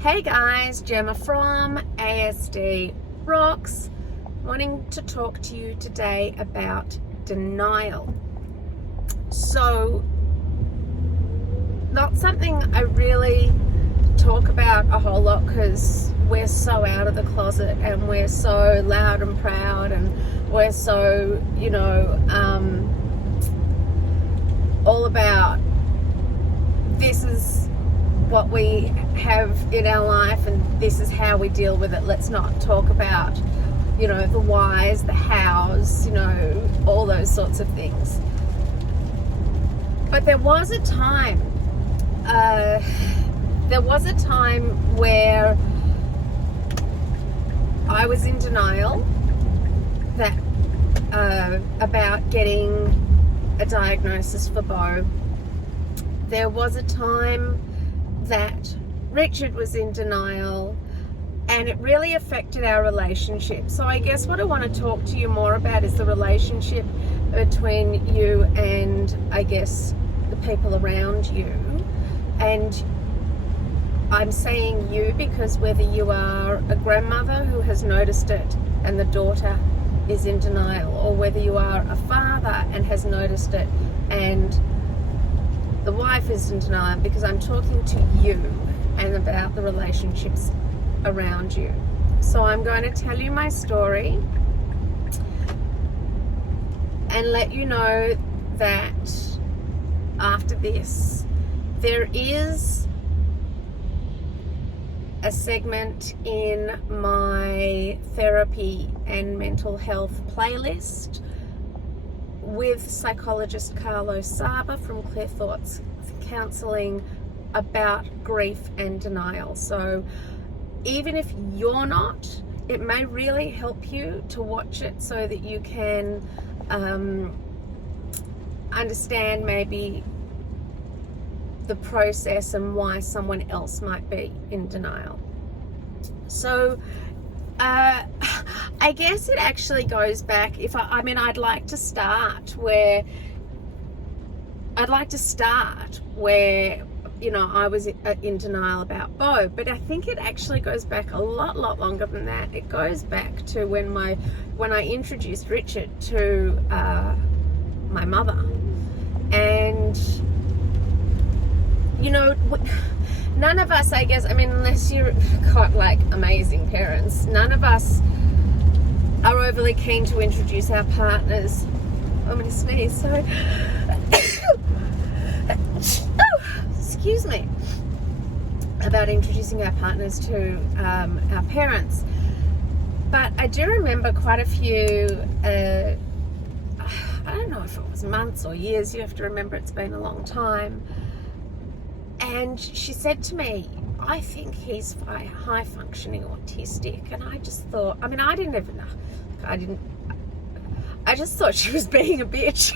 Hey guys, Gemma from ASD Rocks, wanting to talk to you today about denial. So, not something I really talk about a whole lot because we're so out of the closet and we're so loud and proud and we're so, all about this is what we have in our life and this is how we deal with it. Let's not talk about, the whys, the hows, all those sorts of things. But there was a time where I was in denial about getting a diagnosis for Beau. There was a time that Richard was in denial, and it really affected our relationship. So I guess what I want to talk to you more about is the relationship between you and, I guess, the people around you. And I'm saying you because whether you are a grandmother who has noticed it and the daughter is in denial, or whether you are a father and has noticed it and the wife is in denial, because I'm talking to you and about the relationships around you. So I'm going to tell you my story and let you know that after this, there is a segment in my therapy and mental health playlist with psychologist Carlo Saba from Clear Thoughts Counselling about grief and denial. So even if you're not, it may really help you to watch it so that you can understand maybe the process and why someone else might be in denial. So I guess it actually goes back, I'd like to start where I was in denial about Beau, but I think it actually goes back a lot longer than that. It goes back to when I introduced Richard to my mother. And none of us, I guess, unless you've got like amazing parents, none of us are overly keen to introduce our partners. I'm going to sneeze, sorry. Excuse me. About introducing our partners to our parents. But I do remember quite a few, I don't know if it was months or years, you have to remember it's been a long time. And she said to me, I think he's high functioning autistic. And I just thought, I didn't even know. I just thought she was being a bitch.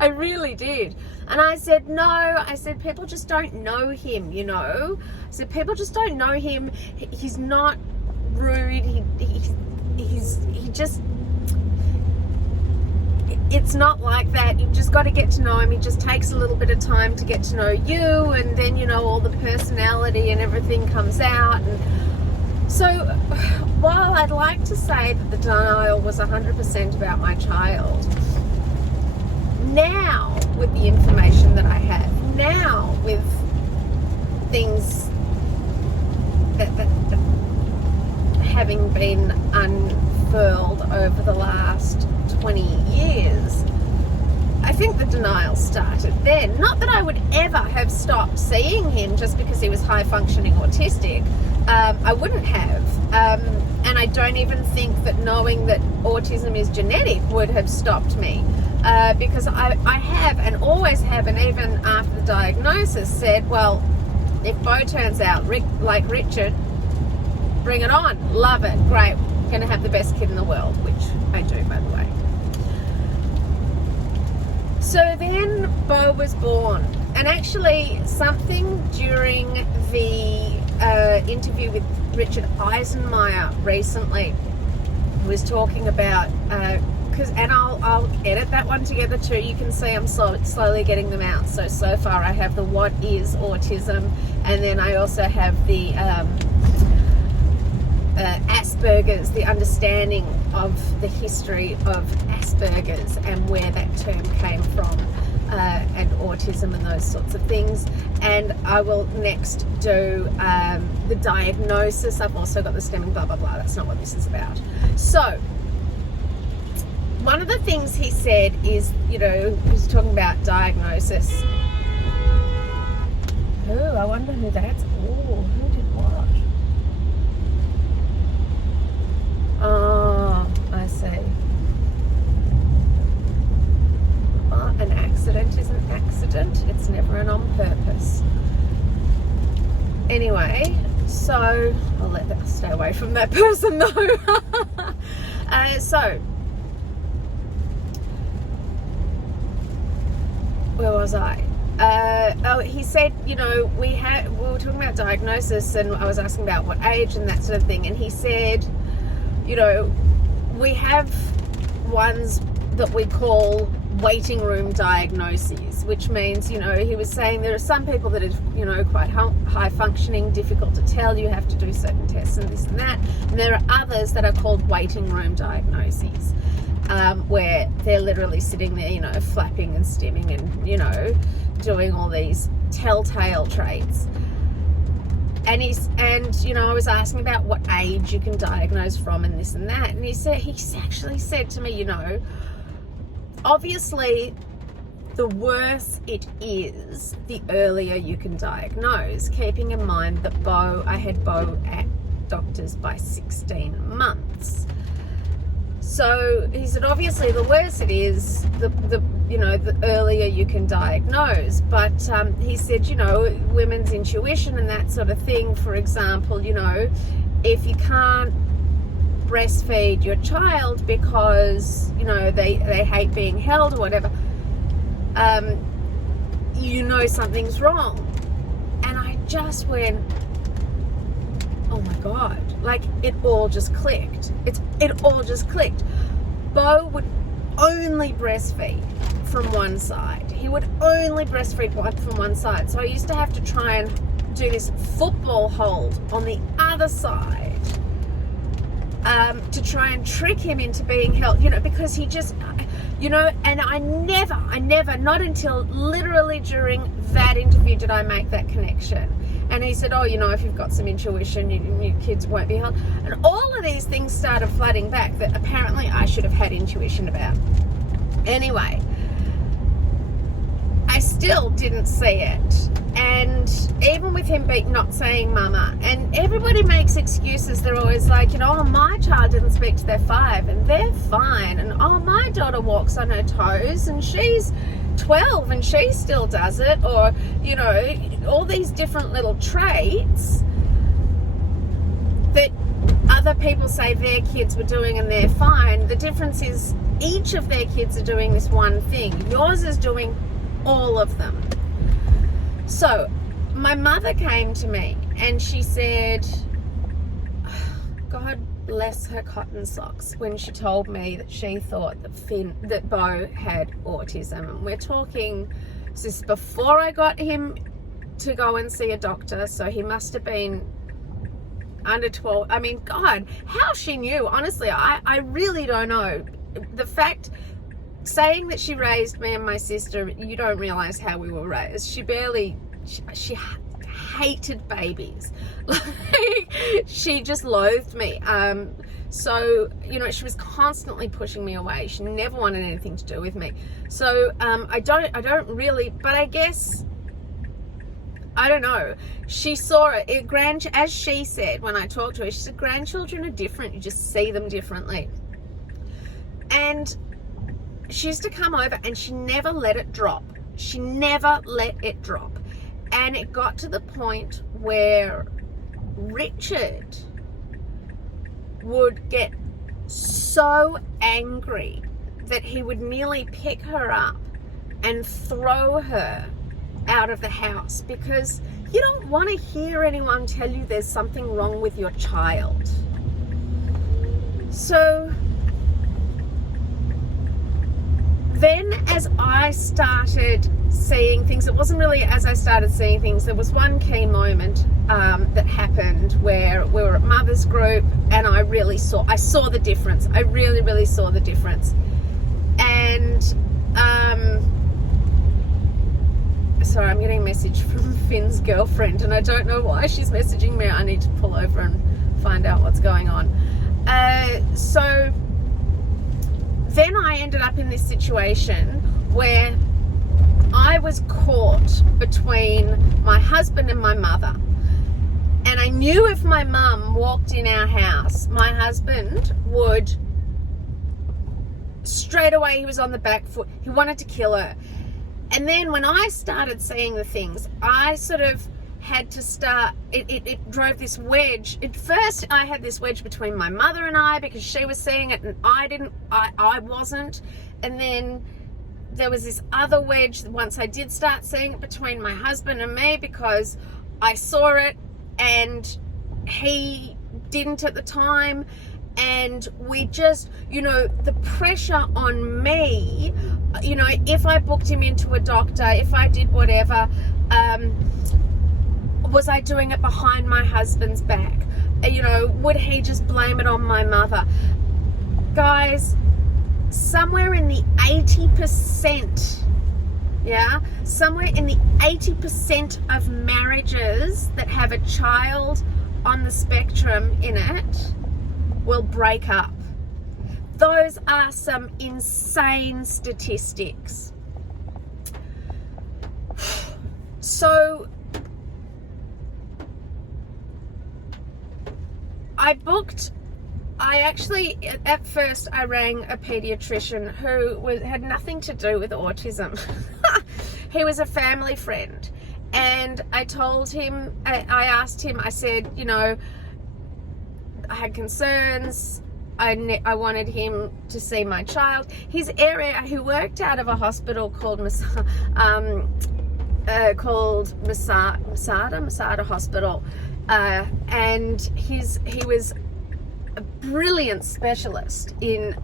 I really did. And I said, no, people just don't know him, I said, people just don't know him. He's not rude. He just, it's not like that. You've just got to get to know him. He just takes a little bit of time to get to know you, and then all the personality and everything comes out. And so while I'd like to say that the denial was 100% about my child, now with the information that I have, now with things that having been unfurled over the last 20 years, I think the denial started then. Not that I would ever have stopped seeing him just because he was high functioning autistic. I wouldn't have. And I don't even think that knowing that autism is genetic would have stopped me. Because I have and always have, and even after the diagnosis said, well, if Beau turns out like Richard, bring it on. Love it. Great. Going to have the best kid in the world, which I do, by the way. So then Beau was born, and actually something during the interview with Richard Eisenmeyer recently was talking about, and I'll edit that one together too. You can see I'm slowly getting them out. So far I have the what is autism And then I also have the Asperger's, the understanding of the history of Asperger's and where that term came from, and autism and those sorts of things. And I will next do the diagnosis. I've also got the stemming blah blah blah. That's not what this is about. So one of the things he said is, you know, he was talking about diagnosis. Oh, I wonder who that's. Oh, who did what? Oh, I see. But an accident is an accident. It's never an on purpose. Anyway, so I'll let that stay away from that person though. So where was I? He said, you know, we were talking about diagnosis, and I was asking about what age and that sort of thing, and he said, you know, we have ones that we call waiting room diagnoses, which means, you know, he was saying there are some people that are, you know, quite high functioning, difficult to tell, you have to do certain tests and this and that, and there are others that are called waiting room diagnoses, where they're literally sitting there, you know, flapping and stimming and, you know, doing all these telltale traits. And you know, I was asking about what age you can diagnose from and this and that, and he actually said to me, you know, obviously the worse it is, the earlier you can diagnose, keeping in mind that I had Bo at doctors by 16 months. So he said, obviously the worse it is, the you know, the earlier you can diagnose. But he said, you know, women's intuition and that sort of thing, for example, you know, if you can't breastfeed your child because, you know, they hate being held or whatever, you know something's wrong. And I just went, oh my God, like it all just clicked. It all just clicked. Bo would only breastfeed from one side. He would only breastfeed from one side. So I used to have to try and do this football hold on the other side, to try and trick him into being held, you know, because he just, you know, and I never, not until literally during that interview did I make that connection. And he said, oh, you know, if you've got some intuition, your kids won't be held. And all of these things started flooding back that apparently I should have had intuition about. Anyway, I still didn't see it. And even with him not saying mama, and everybody makes excuses. They're always like, you know, oh, my child didn't speak to their 5 and they're fine. And oh, my daughter walks on her toes and she's 12 and she still does it. Or, you know, all these different little traits that other people say their kids were doing and they're fine. The difference is each of their kids are doing this one thing. Yours is doing all of them. So my mother came to me and she said, God bless her cotton socks, when she told me that she thought that Bo had autism. And we're talking, this is before I got him to go and see a doctor, so he must have been under 12. I mean, God, how she knew, honestly, I really don't know. The fact, saying that she raised me and my sister, you don't realize how we were raised. She hated babies. Like, she just loathed me. So, you know, she was constantly pushing me away. She never wanted anything to do with me. So, I don't really, but I guess, I don't know. She saw it, as she said when I talked to her, she said, grandchildren are different. You just see them differently. And she used to come over and she never let it drop. She never let it drop. And it got to the point where Richard would get so angry that he would nearly pick her up and throw her out of the house, because you don't want to hear anyone tell you there's something wrong with your child. So then, as I started seeing things. It wasn't really as I started seeing things. There was one key moment that happened where we were at mother's group, and I saw the difference. I really saw the difference. And sorry, I'm getting a message from Finn's girlfriend, and I don't know why she's messaging me. I need to pull over and find out what's going on. So then I ended up in this situation where I was caught between my husband and my mother. And I knew if my mum walked in our house, my husband would, straight away, he was on the back foot. He wanted to kill her. And then when I started seeing the things, I sort of had to start, it drove this wedge. At first I had this wedge between my mother and I because she was seeing it and I wasn't. And then there was this other wedge once I did start seeing it between my husband and me because I saw it and he didn't at the time. And we just, the pressure on me, if I booked him into a doctor, if I did whatever, was I doing it behind my husband's back? Would he just blame it on my mother? Guys, somewhere in the 80%, somewhere in the 80% of marriages that have a child on the spectrum in it will break up. Those are some insane statistics. So at first I rang a pediatrician who had nothing to do with autism. He was a family friend, and I told him, I asked him, I said, I had concerns. I wanted him to see my child. His area, he worked out of a hospital called Masada Hospital, and he was a brilliant specialist in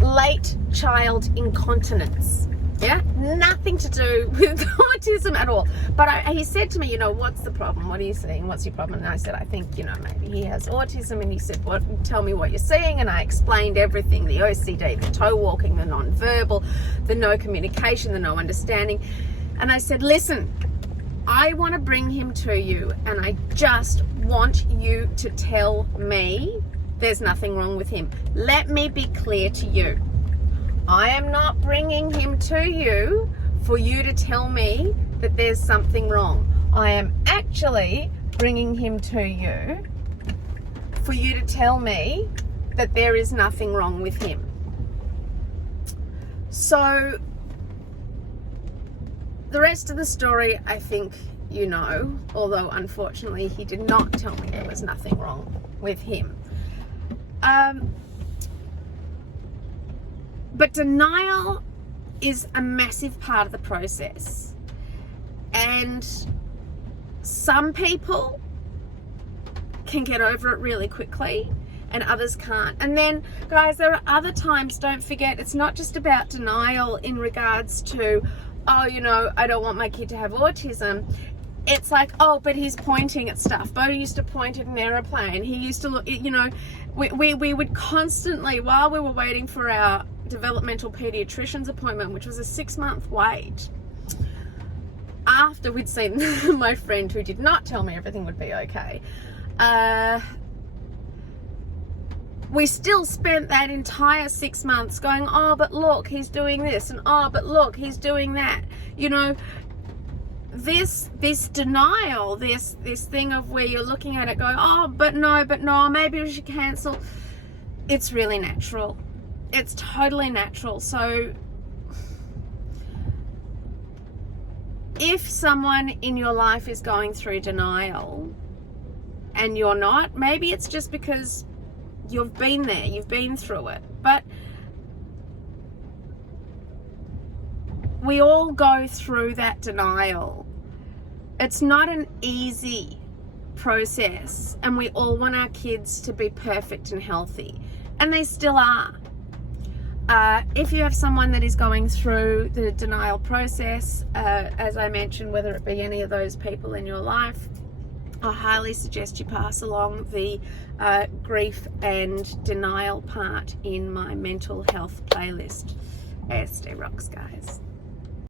late child incontinence. Yeah, nothing to do with autism at all. But he said to me, what's the problem? What are you seeing? What's your problem? And I said, I think, maybe he has autism. And he said, tell me what you're seeing. And I explained everything, the OCD, the toe walking, the non-verbal, the no communication, the no understanding. And I said, listen, I want to bring him to you, and I just want you to tell me there's nothing wrong with him. Let me be clear to you. I am not bringing him to you for you to tell me that there's something wrong. I am actually bringing him to you for you to tell me that there is nothing wrong with him. So the rest of the story, I think although unfortunately he did not tell me there was nothing wrong with him. But denial is a massive part of the process. And some people can get over it really quickly and others can't. And then, guys, there are other times, don't forget, it's not just about denial in regards to, I don't want my kid to have autism. It's like, but he's pointing at stuff. Bo used to point at an aeroplane. He used to look, we would constantly, while we were waiting for our developmental pediatrician's appointment, which was a 6-month wait, after we'd seen my friend who did not tell me everything would be okay, we still spent that entire 6 months going, but look, he's doing this, and but look, he's doing that. This denial, this thing of where you're looking at it going, but no, maybe we should cancel. It's really natural. It's totally natural. So if someone in your life is going through denial and you're not, maybe it's just because you've been there, you've been through it. But we all go through that denial. It's not an easy process, and we all want our kids to be perfect and healthy, and they still are. If you have someone that is going through the denial process, as I mentioned, whether it be any of those people in your life, I highly suggest you pass along the grief and denial part in my mental health playlist. Stay rocks, guys.